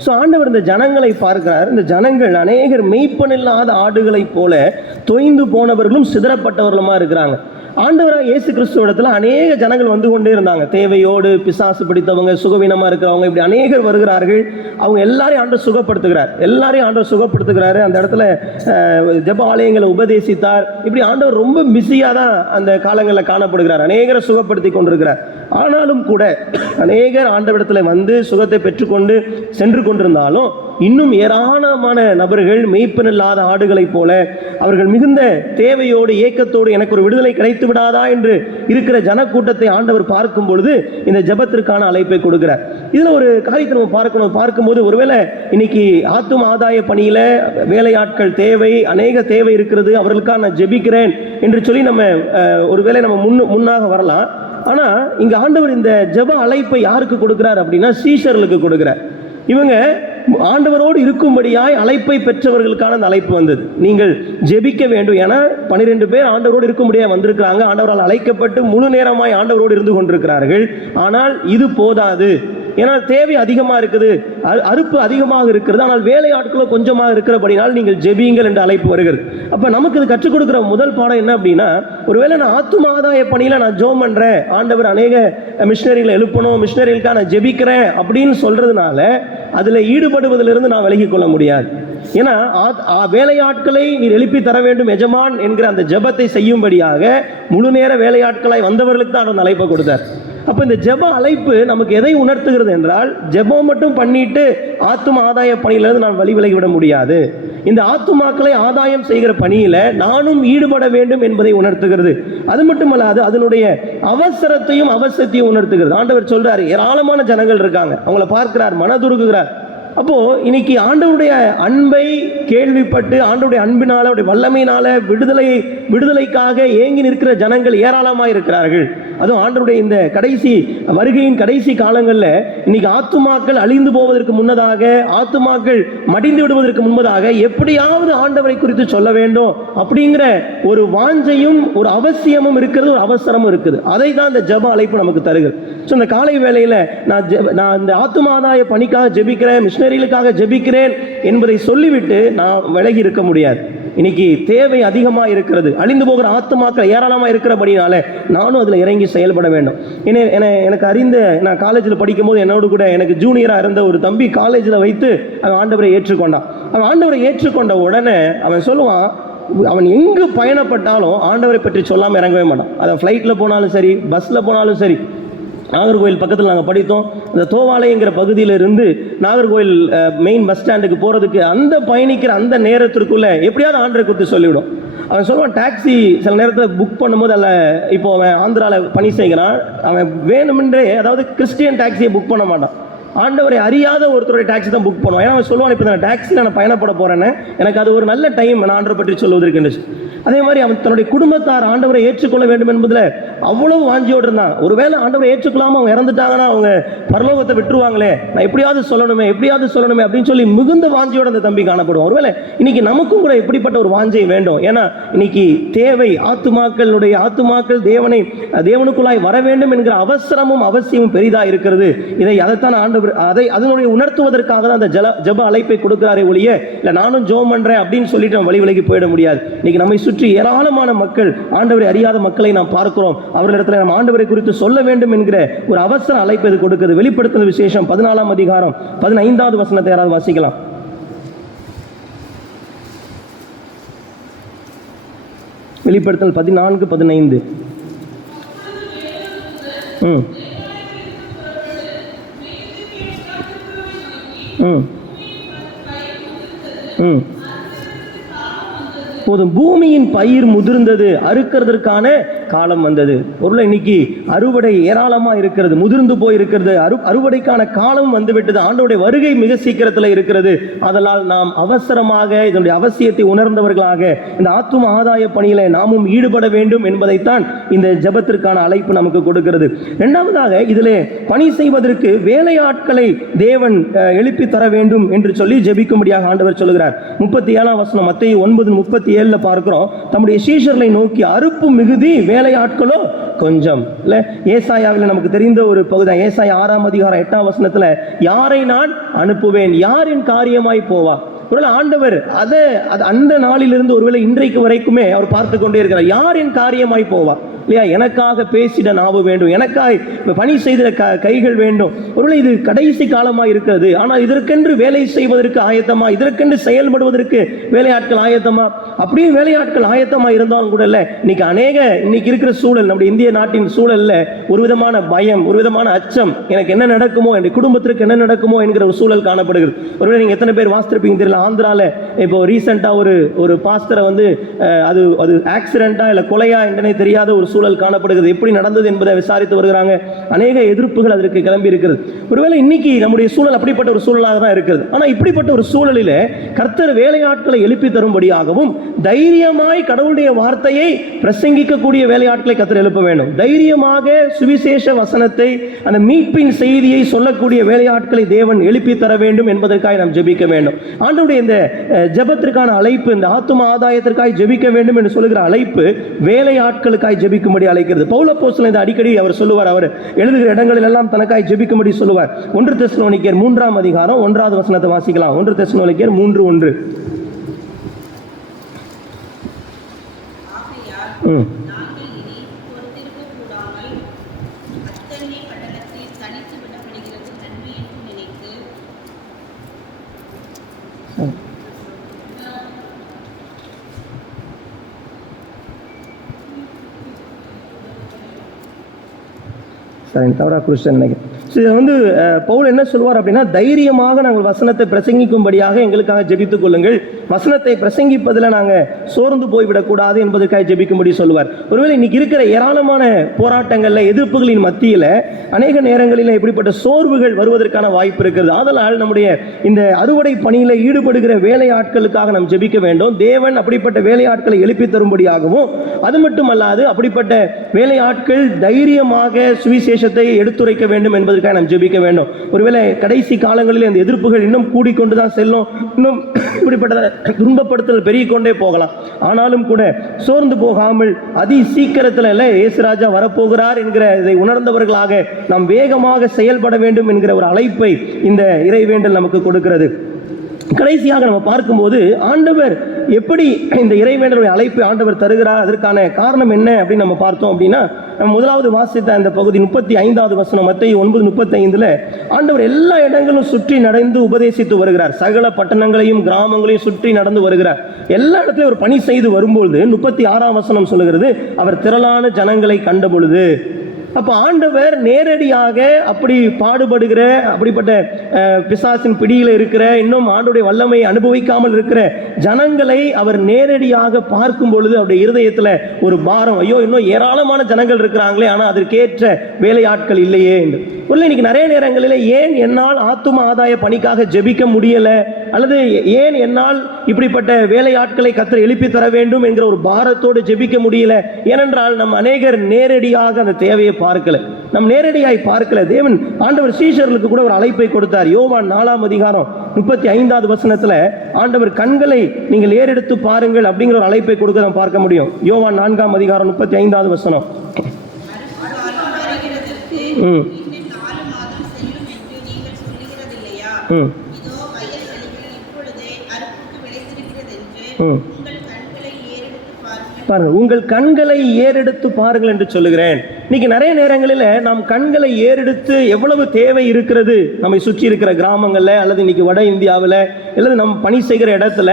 ஸோ ஆண்டவர் இந்த ஜனங்களை பார்க்கிறார். இந்த ஜனங்கள் அநேகர் மெய்ப்பனில்லாத ஆடுகளைப் போல தொய்ந்து போனவர்களும் சிதறப்பட்டவர்களுமா இருக்கிறாங்க. ஆண்டவராக இயேசு கிறிஸ்துவிடத்துல அநேக ஜனங்கள் வந்து கொண்டே இருந்தாங்க. தேவையோடு, பிசாசு பிடித்தவங்க, சுகவீனமா இருக்கிறவங்க, இப்படி அநேகர் வருகிறார்கள். அவங்க எல்லாரையும் ஆண்டவர் சுகப்படுத்துகிறாரு. அந்த இடத்துல ஜெப ஆலயங்களை உபதேசித்தார். இப்படி ஆண்டவர் ரொம்ப பிஸியாக தான் அந்த காலங்களில் காணப்படுகிறார். அநேகரை சுகப்படுத்தி கொண்டிருக்கிறார். ஆனாலும் கூட அநேகர் ஆண்டவரிடத்தில் வந்து சுகத்தை பெற்றுக்கொண்டு சென்று கொண்டிருந்தாலும் இன்னும் ஏராளமான நபர்கள் மெய்ப்பன் இல்லாத ஆடுகளைப் போல அவர்கள் மிகுந்த தேவையோடு, ஏக்கத்தோடு எனக்கு ஒரு விடுதலை கிடைத்து விடாதா என்று இருக்கிற ஜனக்கூட்டத்தை ஆண்டவர் பார்க்கும் பொழுது இந்த ஜெபத்திற்கான அழைப்பை கொடுக்கிறார். இதில் ஒரு காரியத்தை நம்ம பார்க்கும்போது, ஒருவேளை இன்னைக்கு ஆத்தும ஆதாய பணியில வேலையாட்கள் தேவை, அநேக தேவை இருக்கிறது, அவர்களுக்காக நான் ஜெபிக்கிறேன் என்று சொல்லி நம்ம ஒருவேளை நம்ம முன்னாக வரலாம். ஆனா இங்க ஆண்டவர் இந்த ஜெப அழைப்பை யாருக்கு கொடுக்கிறார் அப்படின்னா சீஷர்களுக்கு கொடுக்கிறார். இவங்க ஆண்டவரோடு இருக்கும்படியாய் அழைப்பை பெற்றவர்களுக்கான அந்த அழைப்பு வந்தது. நீங்கள் ஜெபிக்க வேண்டும். ஏன்னா 12 பேர் ஆண்டவரோடு இருக்கும்படியாக வந்திருக்கிறாங்க. ஆண்டவரால் அழைக்கப்பட்டு முழு நேரமாய் ஆண்டவரோடு இருந்து கொண்டிருக்கிறார்கள். ஆனால் இது போதாது. ஏன்னா தேவை அதிகமாக இருக்குது, அறுப்பு அதிகமாக இருக்கிறது, ஆனால் வேலையாட்களும் கொஞ்சமாக இருக்கிறபடினால் நீங்கள் ஜெபியுங்கள் என்று அழைப்பு வருகிறது. அப்போ நமக்கு இது கற்றுக் கொடுக்குற முதல் பாடம் என்ன அப்படின்னா, ஒருவேளை நான் ஆத்தும ஆதாய பணியில் நான் ஜெபம் பண்ணுறேன், ஆண்டவர் அநேக மிஷினரிகளை எழுப்பணும், மிஷினரிகளுக்காக நான் ஜெபிக்கிறேன் அப்படின்னு சொல்றதுனால அதில் ஈடுபடுவதிலிருந்து நான் விலகிக் கொள்ள முடியாது. ஏன்னா வேலையாட்களை நீர் எழுப்பி தர வேண்டும் எஜமான் என்கிற அந்த ஜெபத்தை செய்யும்படியாக முழு நேர வேலையாட்களாய் வந்தவர்களுக்கு தான் அந்த அழைப்பை கொடுத்தார். அப்போ இந்த ஜெப அழைப்பு நமக்கு எதை உணர்த்துகிறது என்றால், ஜெபம் மட்டும் பண்ணிட்டு ஆத்தும ஆதாய பணியிலிருந்து நான் விலகிவிட முடியாது. இந்த ஆத்துமாக்களை ஆதாயம் செய்கிற பணியில நானும் ஈடுபட வேண்டும் என்பதை உணர்த்துகிறது. அது மட்டுமல்லாது அதனுடைய அவசரத்தையும் அவசியத்தையும் உணர்த்துகிறது. ஆண்டவர் சொல்றாரு, ஏராளமான ஜனங்கள் இருக்காங்க, அவங்கள பார்க்கிறார், மனதுருகுகிறார். அப்போ இன்னைக்கு ஆண்டவருடைய அன்பை கேள்விப்பட்டு ஆண்டவருடைய அன்பினால, அவருடைய வல்லமையினால விடுதலைக்காக ஏங்கி நிற்கிற ஜனங்கள் ஏராளமாக இருக்கிறார்கள். அதுவும் ஆண்டவருடைய இந்த வருகையின் கடைசி காலங்களில் இன்னைக்கு ஆத்துமாக்கள் அழிந்து போவதற்கு முன்னதாக, ஆத்துமாக்கள் மடிந்து விடுவதற்கு முன்பதாக எப்படியாவது ஆண்டவரை குறித்து சொல்ல வேண்டும் அப்படிங்கிற ஒரு வாஞ்சையும் ஒரு அவசியமும் இருக்கிறது, ஒரு அவசரமும் இருக்குது. அதை தான் இந்த ஜெப அழைப்பு நமக்கு தருகிறது. ஸோ இந்த காலை வேளையில் நான் இந்த ஆத்துமாதாய பணிக்காக ஜெபிக்கிறேன், மிஷனரிகளுக்காக ஜெபிக்கிறேன் என்பதை சொல்லிவிட்டு நான் விலகி இருக்க முடியாது. இன்னைக்கு தேவை அதிகமாக இருக்கிறது, அழிந்து போகிற ஆத்துமாக்கள் ஏராளமாக இருக்கிறபடினால நானும் அதில் இறங்கி செயல்பட வேண்டும். எனக்கு அறிந்த, நான் காலேஜில் படிக்கும் போது என்னோடு கூட எனக்கு ஜூனியராக இருந்த ஒரு தம்பி காலேஜில் வைத்து அவன் ஆண்டவரை ஏற்றுக்கொண்டான். அவன் ஆண்டவரை ஏற்றுக்கொண்ட உடனே அவன் சொல்லுவான், அவன் எங்கு பயணப்பட்டாலும் ஆண்டவரை பற்றி சொல்லாமல் இறங்கவே மாட்டான். அதை ஃப்ளைட்டில் போனாலும் சரி, பஸ்ஸில் போனாலும் சரி. நாகர்கோவில் பக்கத்தில் நாங்கள் படித்தோம். அந்த தோவாலைங்கிற பகுதியிலிருந்து நாகர்கோவில் மெயின் பஸ் ஸ்டாண்டுக்கு போகிறதுக்கு அந்த பயணிக்கிற அந்த நேரத்திற்குள்ளே எப்படியாவது ஆண்டரை குறித்து சொல்லிவிடும். அவன் சொல்லுவான், டாக்ஸி சில நேரத்தில் புக் பண்ணும்போது இப்போ அவன் ஆந்திராவில் பணி செய்கிறான், அவன் வேணுமென்றே, அதாவது கிறிஸ்டியன் டாக்ஸியை புக் பண்ண மாட்டான், ஆண்டவரை அறியாத ஒருத்தருடைய டாக்ஸி தான் புக் பண்ணுவான். ஏன்னா அவன் சொல்லுவான், இப்போ நான் டாக்ஸியில் நான் பயணப்பட போகிறேன்னு, எனக்கு அது ஒரு நல்ல டைம் நான் ஆண்டரை பற்றி சொல்வதற்கு. அதே மாதிரி அவன் தன்னுடைய குடும்பத்தார் ஆண்டவரை ஏற்றுக்கொள்ள வேண்டும் என்பதில் அவ்வளவு வாஞ்சியோடு இருந்தான். ஒருவேளை ஆண்டவரை ஏற்றுக்கொள்ளாமல் அவங்க இறந்துட்டாங்கன்னா அவங்க பரலோகத்தை விட்டுருவாங்களே, நான் எப்படியாவது சொல்லணுமே அப்படின்னு சொல்லி மிகுந்த வாஞ்சியோடு அந்த தம்பி காணப்படுவான். ஒருவேளை இன்னைக்கு நமக்கும் கூட இப்படிப்பட்ட ஒரு வாஞ்சை வேண்டும். ஏன்னா இன்னைக்கு தேவை, ஆத்துமாக்கள் தேவனுக்குள்ளாய் வர வேண்டும் என்கிற அவசரமும் அவசியமும் பெரிதாக இருக்கிறது. அதைத்தான் ஆண்டவர் அதனுடைய உணர்த்துவதற்காக தான் அந்த ஜெப அழைப்பை கொடுக்கிறாரே ஒழிய, இல்லை நானும் ஜெபம் பண்றேன் அப்படின்னு சொல்லிட்டு நம்ம விலகி போயிட முடியாது. இன்னைக்கு நம்மை சுற்றி ஏராளமான மக்கள், ஆண்டவரை அறியாத மக்களை நாம் பார்க்கிறோம். அவர்களிடத்தில் நாம் ஆண்டவரை குறித்து சொல்ல வேண்டும் என்கிற ஒரு அவசர அழைப்பு இது கொடுக்கிறது. வெளிப்படுத்தும் விசேஷம் 14ஆம் அதிகாரம் 15வது வசனத்தை யாராவது வாசிக்கலாம்? வெளிப்படுத்தல் 14:15. போதும், பூமியின் பயிர் முதிர்ந்தது, அறுக்கிறதற்கான காலம் வந்தது. பொருளை இன்னைக்கு அறுவடை ஏராளமாக இருக்கிறது, முதிர்ந்து போயிருக்கிறது, அறுவடைக்கான காலம் வந்துவிட்டது. ஆண்டவருடைய வருகை மிக சீக்கிரத்தில் இருக்கிறது. அதனால் நாம் அவசரமாக இதனுடைய அவசியத்தை உணர்ந்தவர்களாக இந்த ஆத்தும ஆதாய பணியில நாமும் ஈடுபட வேண்டும் என்பதைத்தான் இந்த ஜெபத்திற்கான அழைப்பு நமக்கு கொடுக்கிறது. இரண்டாவதாக, இதிலே பணி செய்வதற்கு வேலையாட்களை தேவன் எழுப்பி தர வேண்டும் என்று சொல்லி ஜெபிக்கும்படியாக ஆண்டவர் சொல்கிறார். 37ஆம் வசனம் மத்தேயு 9:37 பார்க்கிறோம். தம்முடைய சீஷர்களை நோக்கி, அறுப்பு மிகுதி, வேலையாட்களோ கொஞ்சம். இல்ல, ஏசாயாவில் நமக்கு தெரிந்த ஒரு பகுதி, ஏசாயா 6ஆம் அதிகாரம் 8ஆம் வசனத்துல, யாரை நான் அனுப்புவேன், யாரின் காரியமாய் போவா. ஒருவேளை ஆண்டவர் அந்த நாளிலிருந்து ஒருவேளை இன்றைக்கு வரைக்குமே அவர் பார்த்து கொண்டே இருக்கிறார், யாரின் காரியமாய் போவா. இல்லையா? எனக்காக பேசிட நாவு வேண்டும், எனக்காய் பணி செய்த கைகள் வேண்டும். ஒருவேளை இது கடைசி காலமாக இருக்கிறது, ஆனால் இதற்கென்று வேலை செய்வதற்கு ஆயத்தமா, இதற்கென்று செயல்படுவதற்கு வேலையாட்கள் ஆயத்தமா? அப்படியே வேலையாட்கள் ஆயத்தமா இருந்தாலும் கூட இல்லை, இன்னைக்கு இருக்கிற சூழல், நம்முடைய இந்திய நாட்டின் சூழல்ல ஒரு விதமான பயம், ஒரு விதமான அச்சம், எனக்கு என்ன நடக்குமோ, என் குடும்பத்திற்கு என்ன நடக்குமோ என்கிற ஒரு சூழல் காணப்படுகிறது. ஒருவேளை நீங்க எத்தனை பேர் வாசித்திருப்பீங்க தெரியல, ஆந்திரால இப்போ ரீசெண்டா ஒரு பாஸ்டரை வந்து அது ஆக்சிடென்டா இல்ல கொலையா என்றே தெரியாத ஒரு சூழல் காணப்படுகிறது. எப்படி நடந்தது என்பதை விசாரித்து வருகிறாங்க. அநேக எதிர்ப்புகள் அதற்கு கிளம்பி இருக்கிறது. ஒருவேளை இன்னைக்கு நம்முடைய சூழல் அப்படிப்பட்ட ஒரு சூழலாக தான் இருக்கிறது. ஆனா இப்படிப்பட்ட ஒரு சூழலில் கர்த்தர் வேலையாட்களை எழுப்பி தரும்படியாகவும் தைரியமாய் கடவுளுடைய வார்த்தையை பிரசங்கிக்கக்கூடிய வேலையாட்களை கர்த்தர் எழுப்ப வேண்டும். தைரியமாக சுவிசேஷ வசனத்தை, அந்த மீட்பின் செய்தியை சொல்லக்கூடிய வேலையாட்களை தேவன் எழுப்பி தர வேண்டும் என்பதற்காக நாம் ஜெபிக்க வேண்டும். ஆண்டவருடைய இந்த ஜெபத்திற்கான அழைப்பு, இந்த ஆத்தும ஆதாயத்திற்காக ஜெபிக்க வேண்டும் என்று சொல்லுகிற அழைப்பு வேலையாட்களுக்காக ஜெபிக்கும்படி அழைக்கிறது. பவுல் அப்போஸ்தலன் இதை அடிக்கடி அவர் சொல்லுவார். அவர் எழுதுகிற இடங்களில் எல்லாம் தனக்காக ஜெபிக்கும்படி சொல்லுவார். 1 தெசலோனிக்கேயர் 3ஆம் அதிகாரம் 1வது வசனத்தை வாசிக்கலாம். 1 தெசலோனிக்கேயர் 3:1. சரி, தவறா கிறிஸ்டன் நினைக்கிறேன். இதை வந்து பவுல் என்ன சொல்வார் அப்படின்னா, தைரியமாக நாங்கள் வசனத்தை பிரசங்கிக்கும்படியாக எங்களுக்காக ஜெபித்துக் கொள்ளுங்கள், வசனத்தை பிரசங்கிப்பதில் நாங்கள் சோர்ந்து போய்விடக்கூடாது என்பதற்காக ஜெபிக்கும்படி சொல்லுவார். ஒருவேளை இன்னைக்கு இருக்கிற ஏராளமான போராட்டங்களில், எதிர்ப்புகளின் மத்தியில் அநேக நேரங்களில் இப்படிப்பட்ட சோர்வுகள் வருவதற்கான வாய்ப்பு இருக்கிறது. ஆதலால் நம்முடைய இந்த அறுவடை பணியில் ஈடுபடுகிற வேலையாட்களுக்காக நாம் ஜெபிக்க வேண்டும். தேவன் அப்படிப்பட்ட வேலையாட்களை எழுப்பி தரும்படியாகவும், அது மட்டுமல்லாது அப்படிப்பட்ட வேலையாட்கள் தைரியமாக சுவிசேஷத்தை எடுத்துரைக்க வேண்டும் என்பதற்காக நாம் ஜெபிக்க வேண்டும். ஒருவேளை கடைசி காலங்களில் இந்த எதிர்ப்புகள் இன்னும் கூடிக்கொண்டுதான் செல்லும், இன்னும் இப்படிப்பட்ட துன்பப்படுத்தல் பெருகிக்கொண்டே போகலாம். ஆனாலும் கூட சோர்ந்து போகாமல் அதி சீக்கிரத்தில் இயேசுராஜா வரப்போகிறார் என்கிற இதை உணர்ந்தவர்களாக நாம் வேகமாக செயல்பட வேண்டும் என்கிற ஒரு அழைப்பை இந்த இறைவேண்டல் நமக்கு கொடுக்கிறது. கடைசியாக நம்ம பார்க்கும்போது ஆண்டவர் எப்படி இந்த இறைவேண்டலுடைய அழைப்பை ஆண்டவர் தருகிறார், அதற்கான காரணம் என்ன அப்படின்னு நம்ம பார்த்தோம் அப்படின்னா, நம்ம முதலாவது வாசித்த இந்த பகுதி 35வது வசனம், மத்தேயு 9:35 ஆண்டவர் எல்லா இடங்களும் சுற்றி நடந்து உபதேசித்து வருகிறார். சகல பட்டணங்களையும் கிராமங்களையும் சுற்றி நடந்து வருகிறார். எல்லா இடத்துலையும் ஒரு பணி செய்து வரும்பொழுது 36ஆம் வசனம் சொல்லுகிறது, அவர் திரளான ஜனங்களை கண்ட பொழுது. அப்ப ஆண்டவர் நேரடியாக அப்படி பாடுபடுகிற, அப்படிப்பட்ட பிசாசின் பிடியில் இருக்கிற, இன்னும் ஆண்டவருடைய வல்லமை அனுபவிக்காமல் இருக்கிற ஜனங்களை அவர் நேரடியாக பார்க்கும் பொழுது அவருடைய இருதயத்தில் ஒரு பாரம், ஐயோ இன்னும் ஏராளமான ஜனங்கள் இருக்கிறாங்களே, ஆனால் அதற்கேற்ற வேலையாட்கள் இல்லையே என்று. இன்னைக்கு நிறைய நேரங்களில் ஏன் என்னால் ஆத்தும ஆதாய பணிக்காக ஜெபிக்க முடியல, அல்லது ஏன் என்னால் இப்படிப்பட்ட வேலையாட்களை கர்த்தர் எழுப்பி தர வேண்டும் என்கிற ஒரு பாரத்தோடு ஜெபிக்க முடியல? ஏனென்றால் நம் அநேகர் நேரடியாக அந்த தேவையை பார்க்கல, நம் நேரடியாய் பார்க்கல. தேவன் ஆண்டவர் சீஷர்களுக்கு கூட ஒரு அழைப்பை கொடுத்தார். யோவான் 4ஆம் அதிகாரம் 35வது வசனத்துல ஆண்டவர் கண்களை நீங்கள் ஏறெடுத்து பாருங்கள் அப்படிங்கிற ஒரு அழைப்பை கொடுக்க நாம் பார்க்க முடியும். யோவான் 4ஆம் அதிகாரம் 35வது வசனம். பாருங்கள், உங்கள் கண்களை ஏறெடுத்து பாருங்கள் என்று சொல்லுகிறேன். இன்னைக்கு நிறைய நேரங்களில் நாம் கண்களை ஏறெடுத்து எவ்வளவு தேவை இருக்கிறது நம்மை சுற்றி இருக்கிற கிராமங்களில், அல்லது இன்னைக்கு வட இந்தியாவில், அல்லது நம்ம பணி செய்கிற இடத்துல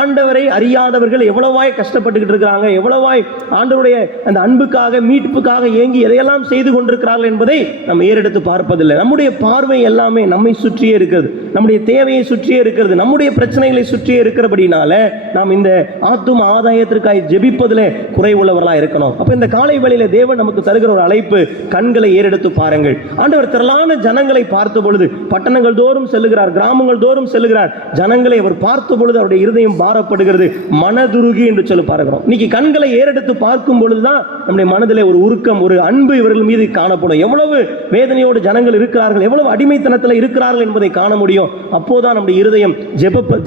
ஆண்டவரை அறியாதவர்கள் எவ்வளவாய் கஷ்டப்பட்டுக்கிட்டு இருக்கிறாங்க, எவ்வளவாய் ஆண்டவருடைய அந்த அன்புக்காக மீட்புக்காக ஏங்கி எதையெல்லாம் செய்து கொண்டிருக்கிறார்கள் என்பதை நம்ம ஏறெடுத்து பார்ப்பதில்லை. நம்முடைய பார்வை எல்லாமே நம்மை சுற்றியே இருக்கிறது, நம்முடைய தேவையை சுற்றியே இருக்கிறது, நம்முடைய பிரச்சனைகளை சுற்றியே இருக்கிறபடினால நாம் இந்த ஆத்தும ஆதாயத்திற்காக ஜெபிப்பதில் குறைவுள்ளவர்களாக இருக்கணும். அப்ப இந்த காலை வேளையில தேவன் நமக்கு தருகிற ஒரு அழைப்பு, கண்களை ஏறெடுத்து பாருங்கள். ஆண்டவர் திரளான ஜனங்களை பார்த்த பொழுது, பட்டணங்கள் தோறும் செல்லுகிறார், கிராமங்கள் தோறும் செல்லுகிறார், ஜனங்களை அவர் பார்த்த பொழுது அவருடைய இருதயம் பாரப்படுகிறது, மனதுருகி என்று சொல்லி பார்க்கிறோம். இன்னைக்கு கண்களை ஏறெடுத்து பார்க்கும் பொழுதுதான் நம்முடைய மனதிலே ஒரு உருக்கம், ஒரு அன்பு இவர்கள் மீது காணப்படும். எவ்வளவு வேதனையோடு ஜனங்கள் இருக்கிறார்கள், எவ்வளவு அடிமைத்தனத்தில் இருக்கிறார்கள் என்பதை காண முடியும். அப்போதான் நம்முடைய இருதயம்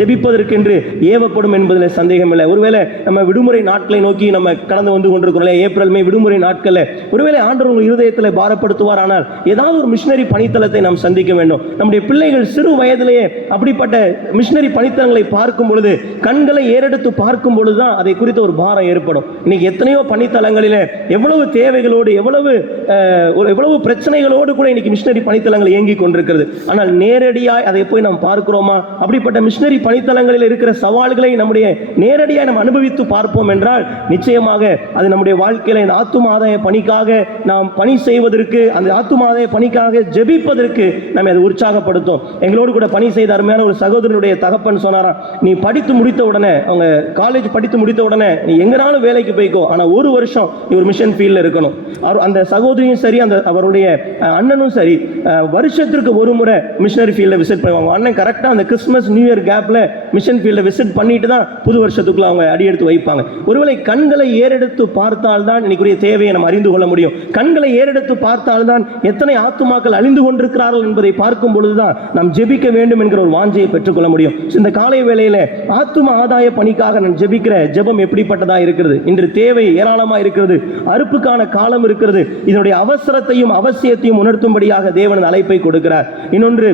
ஜெபிப்பதற்கென்று ஏவப்படும் என்பதில் சந்தேகம் இல்லை. ஒருவேளை நம்ம விடுமுறை நாட்களை நோக்கி நம்ம கடந்து வந்து கொண்டிருக்கிறோம், ஏப்ரல் மே விடுமுறை நாட்கள், ஒருவேளை ஆண்டவர் உங்கள் இருதயத்தில் பாரப்படுத்துவார். ஆனால் ஏதாவது ஒரு மிஷனரி பணித்தளத்தை நாம் சந்திக்க வேண்டும். நம்முடைய பிள்ளைகள் சிறு வயதிலேயே அப்படிப்பட்ட மிஷனரி பணித்தளங்களை பார்க்கும் பொழுது, கண்களை ஏறெடுத்து பார்க்கும் பொழுதுதான் அதை குறித்த ஒரு பாரம் ஏற்படும். இன்னைக்கு எத்தனையோ பணித்தளங்களிலே எவ்வளவு தேவைகளோடு எவ்வளவு பிரச்சனைகளோடு கூட இன்னைக்கு மிஷனரி பணித்தளங்கள் இயங்கி கொண்டிருக்கிறது. ஆனால் நேரடியாய் அதை போய் நாம் பார்க்கிறோமா? அப்படிப்பட்ட மிஷனரி பணித்தளங்களில் இருக்கிற சவால்களை நம்முடைய நேரடியாக நாம் அனுபவித்து பார்ப்போம் என்றால் நிச்சயமாக அது நம்முடைய வாழ்க்கையில இந்த ஆத்தும ஆதாய பணிக்காக நாம் பணி செய்வதற்கு, அந்த ஆத்தும ஆதாய பணிக்காக ஜெபிப்பதற்கு நம்ம அதை உற்சாகப்படுத்தும். எங்களோடு கூட பணி செய்த அருமையான ஒரு சகோதரனுடைய தகப்பன் சொன்னாராம், நீ படித்து முடித்த உடனே, அவங்க காலேஜ் படித்து முடித்த உடனே நீ எங்கனாலும் வேலைக்கு போய்க்கோ, ஆனா ஒரு வருஷம் நீ ஒரு மிஷன் ஃபீல்ட்ல இருக்கணும். அந்த சகோதரியும் சரி, அந்த அவருடைய அண்ணனும் சரி, வருஷத்திற்கு ஒரு முறை மிஷனரி ஃபீல்ட விசிட் பண்ணுவாங்க. அண்ணன் கரெக்டா அந்த கிறிஸ்துமஸ் நியூ இயர் கேப்ல மிஷன் ஃபீல்ட விசிட் பண்ணிட்டு தான் புது வருஷத்துக்குள்ள அவங்க அடி எடுத்து வைப்பாங்க. ஒருவேளை கண்களை ஏறெடுத்து பார்த்தால்தான் இன்னைக்குரிய தேவையை நம்ம அறிந்து கொள்ள முடியும். கண்களை ஏறெடுத்து பார்த்தால்தான் எத்தனை ஆத்துமாக்கள் அழிந்து கொண்டிருக்கிறார்கள் என்பதை பார்க்கும் பொழுதுதான் நாம் ஜெபிக்க வேண்டும் என்கிற ஒரு வாஞ்சையை பெற்றுக்கொள்ள முடியும். இந்த காலை வேளையில ஆத்தும ஆதாய பணிக்காக நான் ஜெபிக்கிற ஜெபம் எப்படிப்பட்டதா இருக்கிறது? இன்று தேவை ஏராளமா இருக்கிறது, அறுப்புக்கான காலம் இருக்கிறது. இதனுடைய அவசரத்தையும் அவசியத்தையும் உணர்த்தும்படியாக தேவன் அழைப்பை கொடுக்கிறார். இன்னொன்று,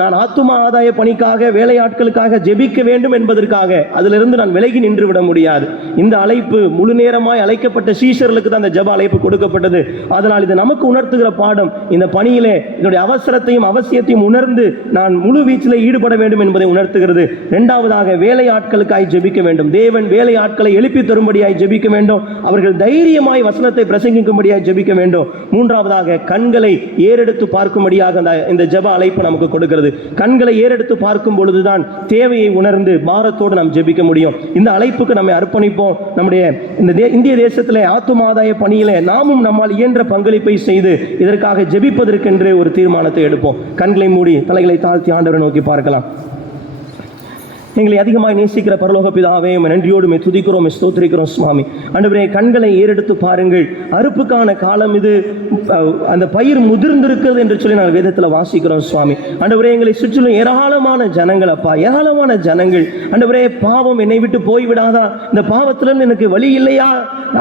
நான் ஆத்தும ஆதாய பணிக்காக, வேலையாட்களுக்காக ஜெபிக்க வேண்டும் என்பதற்காக அதிலிருந்து நான் விலகி நின்று விட முடியாது. இந்த அழைப்பு முழு நேரமாய் அழைக்கப்பட்ட சீஷர்களுக்கு தான் அந்த ஜெப அழைப்பு கொடுக்கப்பட்டது. அதனால் இது நமக்கு உணர்த்துகிற பாடம், இந்த பணியிலே இதனுடைய அவசரத்தையும் அவசியத்தையும் உணர்ந்து நான் முழு வீச்சிலே ஈடுபட வேண்டும் என்பதை உணர்த்துகிறது. இரண்டாவதாக, வேலையாட்களுக்காய் ஜெபிக்க வேண்டும். தேவன் வேலையாட்களை எழுப்பி தரும்படியாய் ஜெபிக்க வேண்டும். அவர்கள் தைரியமாய் வசனத்தை பிரசங்கிக்கும்படியாய் ஜெபிக்க வேண்டும். மூன்றாவதாக, கண்களை ஏறெடுத்து பார்க்கும்படியாக இந்த ஜெப அழைப்பு நமக்கு கொடுக்கிறது. கண்களை ஏறெடுத்து பார்க்கும் பொழுதுதான் தேவையை உணர்ந்து பாரத்தோடு நாம் ஜெபிக்க முடியும். இந்த அழைப்புக்கு நம்மை அர்ப்பணிப்போம். நம்முடைய இந்திய தேசத்திலே ஆத்தும ஆதாய பணியிலே நாமும் நம்மால் இயன்ற பங்களிப்பை செய்து இதற்காக ஜெபிப்பதற்கென்று ஒரு தீர்மானத்தை எடுப்போம். கண்களை மூடி தலைகளை தாழ்த்தி ஆண்டவரை நோக்கி பார்க்கலாம். எங்களை அதிகமாக நேசிக்கிற பரலோக பிதாவே, நன்றியோடு துதிக்கிறோம், ஸ்தோத்திரிக்கிறோம் சுவாமி. ஆண்டவரே, கண்களை ஏறெடுத்து பாருங்கள். அறுப்புக்கான காலம் இது, அந்த பயிர் முதிர்ந்திருக்கிறது என்று சொல்லி நாங்கள் வேதத்தில் வாசிக்கிறோம் சுவாமி. ஆண்டவரே, எங்களை சுற்றிலும் ஏராளமான ஜனங்கள் அப்பா, ஏராளமான ஜனங்கள். ஆண்டவரே, பாவம் என்னை விட்டு போய்விடாதா? இந்த பாவத்திலிருந்து எனக்கு வழி இல்லையா?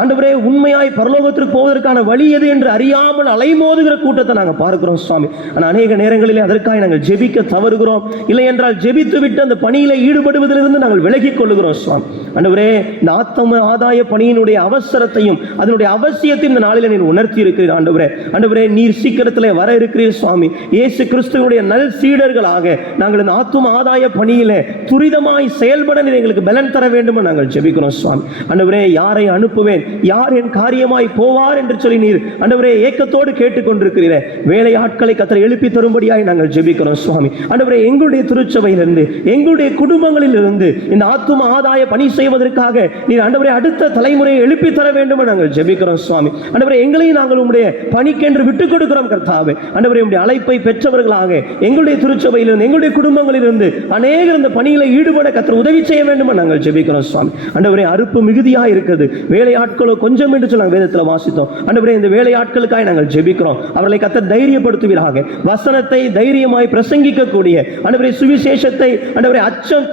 ஆண்டவரே, உண்மையாய் பரலோகத்திற்கு போவதற்கான வழி எது என்று அறியாமல் அலைமோதுகிற கூட்டத்தை நாங்கள் பார்க்கிறோம் சுவாமி. ஆனால் அநேக நேரங்களிலே அதற்காக நாங்கள் ஜெபிக்க தவறுகிறோம். இல்லை என்றால் ஜெபித்து விட்டு அந்த பணியில ஈடுபடுவதிலிருந்து நாங்கள் விலகிக் கொள்ளுகிறோம் சுவாமி. ஆண்டவரே, இந்த ஆத்தும ஆதாய பணியினுடைய அவசரத்தையும் அதனுடைய அவசியத்தையும் இந்த நாளில் நீர் உணர்த்தி இருக்கிறீர். ஆண்டவரே, நீர் சீக்கிரத்திலே வர இருக்கிறீர் சுவாமி. இயேசு கிறிஸ்துவினுடைய நல் சீடர்களாக நாங்கள் இந்த ஆத்தும ஆதாய பணியிலே துரிதமாய் செயல்பட நீர் எங்களுக்கு பலன் தர வேண்டும் நாங்கள் ஜெபிக்கிறோம் சுவாமி. ஆண்டவரே, யாரை அனுப்புவேன், யார் என் காரியமாய் போவார் என்று சொல்லி நீர் ஆண்டவரே ஏக்கத்தோடு கேட்டுக்கொண்டிருக்கிறீரே. வேலை ஆட்களை கர்த்தர் எழுப்பி தரும்படியாய் நாங்கள் ஜெபிக்கிறோம் சுவாமி. ஆண்டவரே, எங்களுடைய திருச்சபையிலிருந்து, எங்களுடைய குடும்பங்களில் இருந்து இந்த ஆத்தும ஆதாய பணி செய்வதற்காக நீர் ஆண்டவரே அடுத்த தலைமுறையை எழுப்பி தர வேண்டும் நாங்கள் ஜெபிக்கிறோம் சுவாமி. ஆண்டவரே, எங்களையும் நாங்கள் உம்முடைய பணிக்கென்று விட்டுக் கொடுக்கிறோம் கர்த்தாவே. ஆண்டவரே, உம்முடைய அழைப்பை பெற்றவர்களாக எங்களுடைய திருச்சபையிலிருந்து, எங்களுடைய குடும்பங்களிலிருந்து அநேகர் இந்த பணியில ஈடுபட கர்த்தர் உதவி செய்ய வேண்டும் நாங்கள் ஜெபிக்கிறோம் சுவாமி. ஆண்டவரே, அறுப்பு மிகுதியா இருக்கிறது, வேலையாட்களோ கொஞ்சம் என்று சொல்லி வேதத்தில் வாசித்தோம். ஆண்டவரே, இந்த வேலையாட்களுக்காக நாங்கள் ஜெபிக்கிறோம். அவர்களை கர்த்தர் தைரியப்படுத்துவீராக. வசனத்தை தைரியமாய் பிரசங்கிக்கக்கூடிய ஆண்டவரே, சுவிசேஷத்தை ஆண்டவரே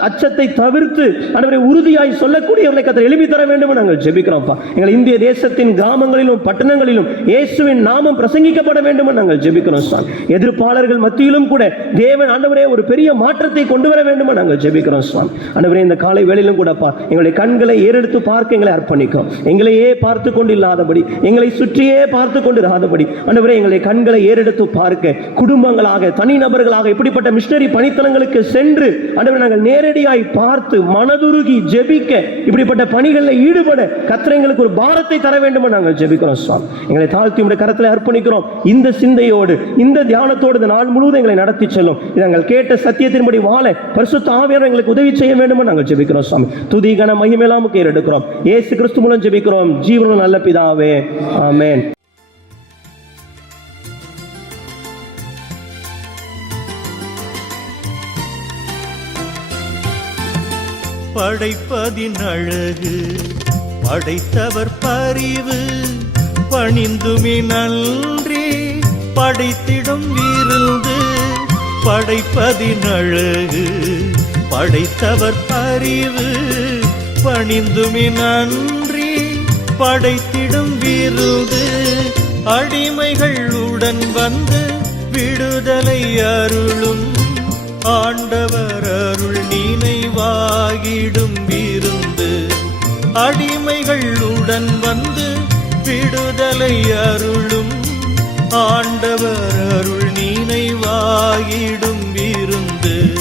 அச்சத்தை தவிர்த்து ஆண்டவரே உறுதியாய் சொல்லக்கூடியவர்களை கர்த்தர் எழுப்பி தர வேண்டும் நாங்கள் ஜெபிக்கிறோம்ப்பா. எங்கள் இந்திய தேசத்தின் கிராமங்களிலும் பட்டணங்களிலும் இயேசுவின் நாமம் பிரசங்கிக்கப்பட வேண்டும் நாங்கள் ஜெபிக்கிறோம் சுவாமி. எதிர்ப்பாளர்கள் மத்தியிலும் கூட தேவன் ஆண்டவரே ஒரு பெரிய மாற்றத்தை கொண்டு வர வேண்டும் நாங்கள் ஜெபிக்கிறோம் சுவாமி. ஆண்டவரே, இந்த காலை வேளையிலும் கூடப்பா எங்களுடைய கண்களை ஏறெடுத்து பார்க்க எங்களை அர்ப்பணிக்கிறோம். எங்களையே பார்த்து கொண்டு இல்லாதபடி, எங்களை சுற்றியே பார்த்து கொண்டு இராதபடி ஆண்டவரே, எங்களுடைய கண்களை ஏறெடுத்து பார்க்க குடும்பங்களாக, தனிநபர்களாக இப்படிப்பட்ட மிஷனரி பணித்தளங்களுக்கு சென்று ஆண்டவரே நாங்கள் நேரடியாய் பார்த்து மனதுருகி ஜெபிக்க, இப்படிப்பட்ட பணிகளில் ஈடுபட கர்த்தர் எங்களுக்கு ஒரு பாரத்தை தர வேண்டும் நாங்கள் ஜெபிக்கிறோம் சுவாமி. எங்களை தாழ்த்தி உம்முடைய கரத்தில் அர்ப்பணிக்கிறோம். இந்த சிந்தையோடு, இந்த தியானத்தோடு இந்த நாள் முழுவதும் எங்களை நடத்தி செல்லும். நாங்கள் கேட்ட சத்தியத்தின்படி வாழ பரிசுத்த ஆவியானவர் எங்களுக்கு உதவி செய்ய வேண்டும் நாங்கள் ஜெபிக்கிறோம் சுவாமி. துதி கன மகிமையெல்லாம் ஏறெடுக்கிறோம். இயேசு கிறிஸ்து மூலம் ஜெபிக்கிறோம் ஜீவனுள்ள நல்ல பிதாவே, ஆமென். படைப்பதின் அழகு, படைத்தவர் பரிவு, பணிந்துமே நன்றி படைத்திடும் விருந்து. படைப்பதின் அழகு, படைத்தவர் பரிவு, பணிந்துமே நன்றி படைத்திடும் விருந்து. அடிமைகளுடன் வந்து விடுதலை அருளும் ஆண்டவர் அருள் நினைவாகிடும் விருந்து. அடிமைகளுடன் வந்து விடுதலை அருளும் ஆண்டவர் அருள் நினைவாகிடும் விருந்து.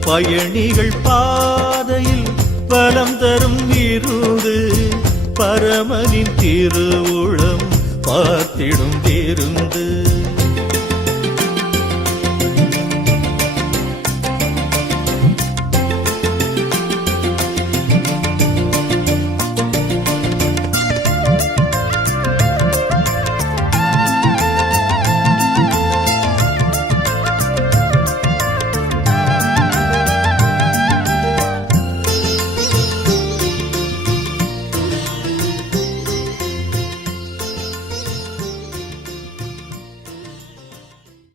பயணிகள் பாதையில் பலம் தரும் விருந்து. பரமனின் திருவுளம் பார்த்திடும் விருந்து.